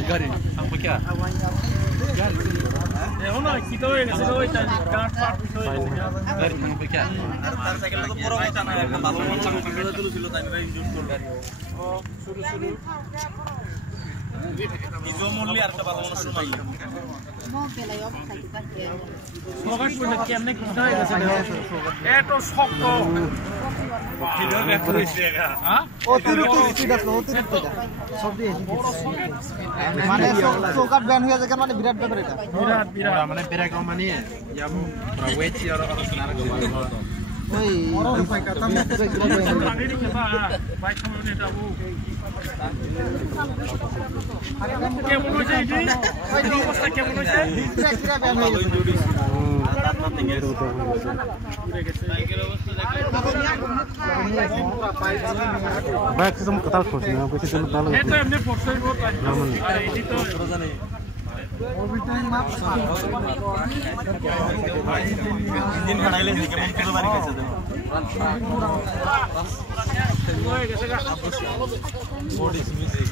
Gari, apa kya? हो ना कि तो एक से तो एक काट पाट तो Gari, apa kya? তার সাইকেলটা তো পুরো হইতা না একটা ভালো মন সাইকেলটা তুলছিল তাই না ইনজুর করল ओ शुरू शुरू ইজো মূল্য আর একটা ভালো মন শুনাই সবাই কোন কেমনে কোথায় গেছে এত শক্ত ভিডিও ব্যাক করেছে হ্যাঁ অতিরিক্ত স্পিড আছে অতিরিক্ত সব দিয়ে মানে চৌকাট ব্যান হয়ে যায় মানে বিরাট ব্যাপার এটা বিরাট বিরাট Mana berak romani ya? Ya bu, prawet sih orang senar ke ওই লাগেনি কথা বাইক সামনে যাবো কেমন হয়েছে এই অবস্থা কেমন হয়েছে কিরা ব্যান হয়ে গেছে Baik, kita mau ketal kos, nah, kita dulu tahu. এটা এমনি পড়ছে গো আর এই তো ইঞ্জিন হারাইলে যে কেমন করে বাড়ি গেছে হয়ে গেছে বডি মিউজিক